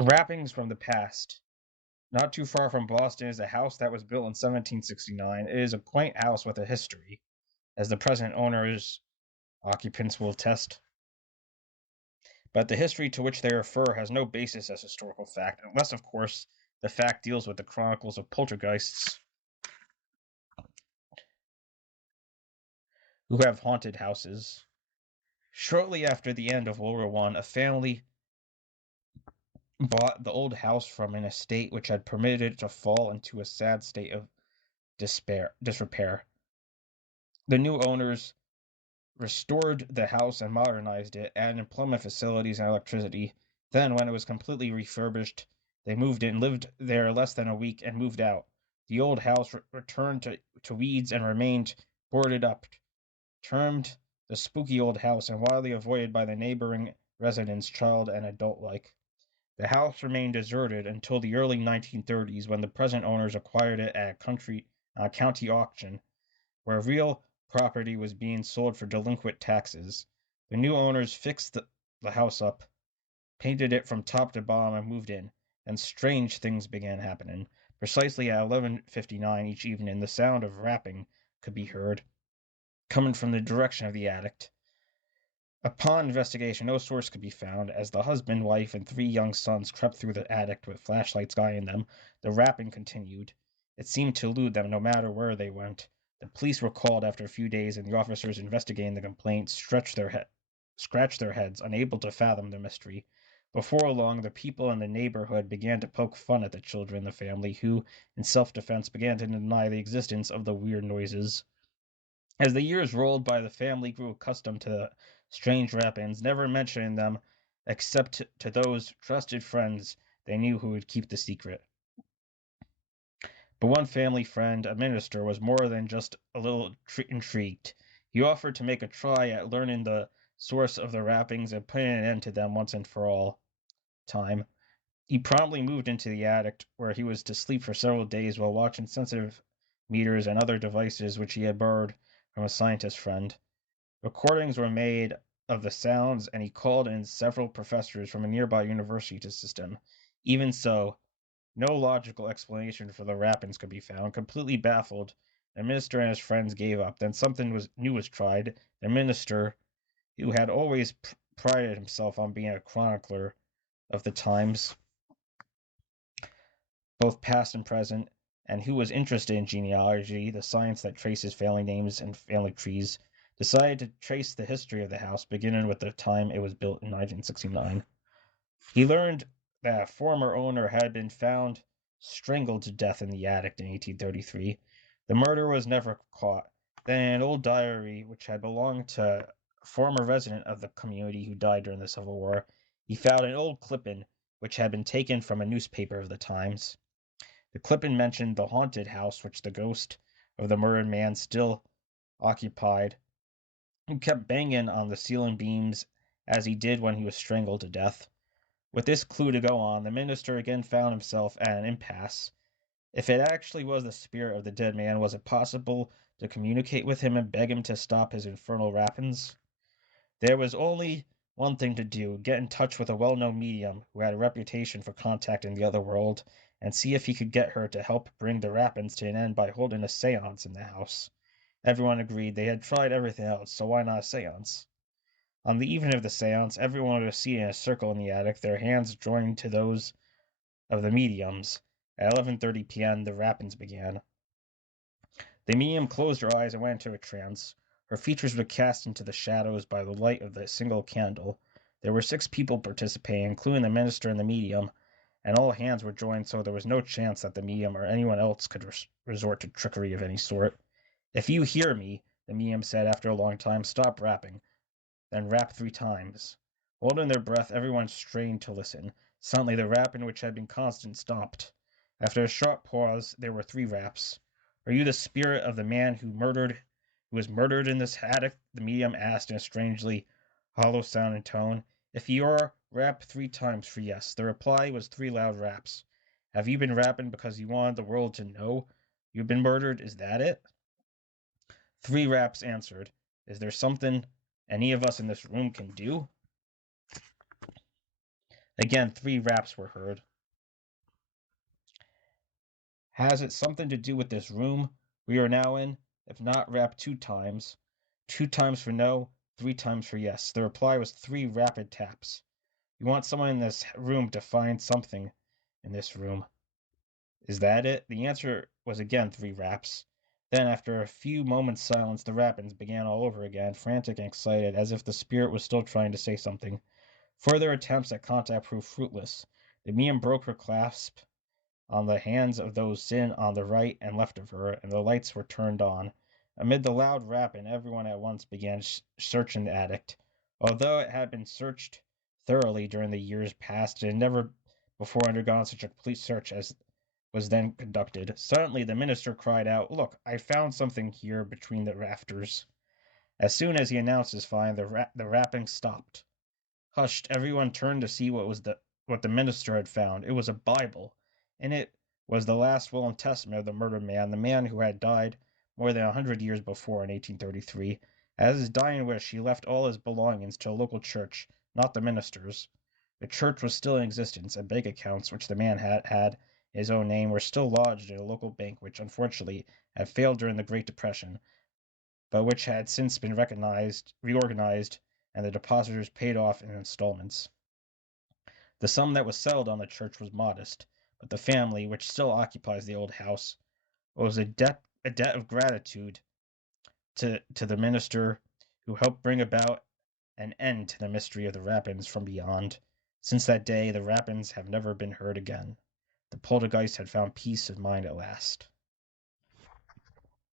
Wrappings from the past. Not too far from Boston is a house that was built in 1769. It is a quaint house with a history, as the present owner's occupants will attest. But the history to which they refer has no basis as historical fact, unless, of course, the fact deals with the chronicles of poltergeists who have haunted houses. Shortly after the end of World War I, a family bought the old house from an estate which had permitted it to fall into a sad state of disrepair. The new owners restored the house and modernized it, added plumbing facilities and electricity. Then, when it was completely refurbished, they moved in, lived there less than a week, and moved out. The old house returned to weeds and remained boarded up, termed the spooky old house, and widely avoided by the neighboring residents, child and adult alike. The house remained deserted until the early 1930s, when the present owners acquired it at a county auction, where real property was being sold for delinquent taxes. The new owners fixed the house up, painted it from top to bottom, and moved in. And strange things began happening. Precisely at 11:59 each evening, the sound of rapping could be heard, coming from the direction of the attic. Upon investigation, no source could be found. As the husband, wife, and three young sons crept through the attic with flashlights guiding them, the rapping continued. It seemed to elude them no matter where they went. The police were called after a few days, and the officers investigating the complaint scratched their heads, unable to fathom the mystery. Before long, the people in the neighborhood began to poke fun at the children in the family, who, in self-defense, began to deny the existence of the weird noises. As the years rolled by, the family grew accustomed to the strange rappings, never mentioning them except to those trusted friends they knew who would keep the secret. But one family friend, a minister, was more than just a little intrigued. He offered to make a try at learning the source of the rappings and putting an end to them once and for all time. He promptly moved into the attic, where he was to sleep for several days while watching sensitive meters and other devices which he had borrowed from a scientist friend. Recordings were made of the sounds, and he called in several professors from a nearby university to assist him. Even so, no logical explanation for the rappings could be found. Completely baffled, the minister and his friends gave up. Then something new was tried. The minister, who had always prided himself on being a chronicler of the times, both past and present, and who was interested in genealogy, the science that traces family names and family trees, decided to trace the history of the house, beginning with the time it was built in 1969. He learned that a former owner had been found strangled to death in the attic in 1833. The murder was never caught. Then, in an old diary which had belonged to a former resident of the community who died during the Civil War, he found an old clipping which had been taken from a newspaper of the times. The clipping mentioned the haunted house which the ghost of the murdered man still occupied, who kept banging on the ceiling beams as he did when he was strangled to death. With this clue to go on, the minister again found himself at an impasse. If it actually was the spirit of the dead man, was it possible to communicate with him and beg him to stop his infernal rappings? There was only one thing to do: get in touch with a well-known medium who had a reputation for contacting the other world, and see if he could get her to help bring the rappings to an end by holding a seance in the house. Everyone agreed. They had tried everything else, so why not a seance? On the evening of the seance, everyone was seated in a circle in the attic, their hands joined to those of the mediums. At 11:30 p.m., the rappings began. The medium closed her eyes and went into a trance. Her features were cast into the shadows by the light of the single candle. There were 6 people participating, including the minister and the medium, and all hands were joined, so there was no chance that the medium or anyone else could resort to trickery of any sort. "If you hear me," the medium said after a long time, "stop rapping, then rap 3 times." Holding their breath, everyone strained to listen. Suddenly the rapping, which had been constant, stopped. After a short pause, there were 3 raps. "Are you the spirit of the man who was murdered in this attic?" the medium asked in a strangely hollow-sounding tone. "If you are, rap 3 times for yes." The reply was 3 loud raps. "Have you been rapping because you wanted the world to know you've been murdered? Is that it?" 3 raps answered. "Is there something any of us in this room can do?" Again, 3 raps were heard. Has it something to do with this room we are now in? If not, rap 2 times. 2 times for no, 3 times for yes. The reply was 3 rapid taps. You want someone in this room to find something in this room. Is that it? The answer was again 3 raps. Then, after a few moments' silence, the rappings began all over again, frantic and excited, as if the spirit was still trying to say something. Further attempts at contact proved fruitless. The medium broke her clasp on the hands of those sitting on the right and left of her, and the lights were turned on. Amid the loud rapping, everyone at once began searching the attic. Although it had been searched thoroughly during the years past, it had never before undergone such a complete search as was then conducted. Suddenly, the minister cried out, "Look, I found something here between the rafters." As soon as he announced his find, the rapping stopped. Hushed, everyone turned to see what the minister had found. It was a Bible. In it was the last will and testament of the murdered man, the man who had died more than 100 years before in 1833. As his dying wish, he left all his belongings to a local church, not the minister's. The church was still in existence, and bank accounts which the man had in his own name were still lodged in a local bank which unfortunately had failed during the Great Depression, but which had since been reorganized, and the depositors paid off in installments. The sum that was settled on the church was modest, but the family, which still occupies the old house, owes a debt of gratitude to the minister who helped bring about an end to the mystery of the Rappins from beyond. Since that day, the Rappins have never been heard again. The poltergeist had found peace of mind at last.